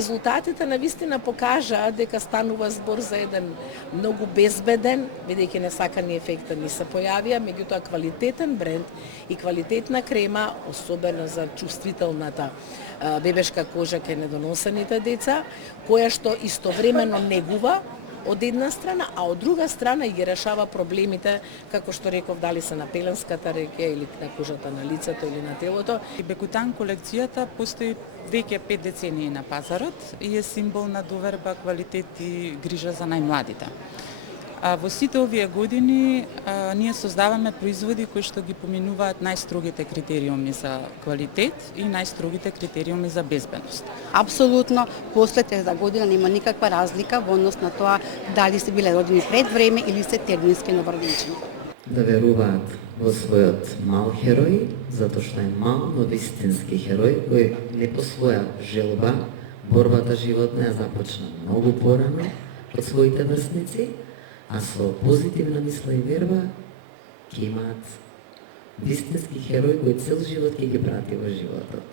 Резултатите навистина покажаа дека станува збор за еден многу безбеден, бидејќи несакани ефекти не се појавија, меѓутоа квалитетен бренд и квалитетна крема, особено за чувствителната бебешка кожа кај недоносените деца, која што истовремено негува од една страна, а од друга страна ги решава проблемите, како што реков, дали се на пеленската регија или на кожата на лицето или на телото. Бекутан колекцијата постои веќе 5 децении на пазарот и е символ на доверба, квалитет и грижа за најмладите. Во сите овие години ние создаваме производи кои што ги поминуваат најстрогите критериуми за квалитет и најстрогите критериуми за безбедност. Апсолутно, после за година нема никаква разлика во однос на тоа дали се биле родени пред време или се термински новороденчиња. Да веруваат во својот мал херој, затоа што е мал, но вистински херој кој не по своја желба, борбата животна ја започна многу порано од своите врсници, а со позитивна мисла и верба ќе имаат вистински херој кој цел живот ќе ги прати во животот.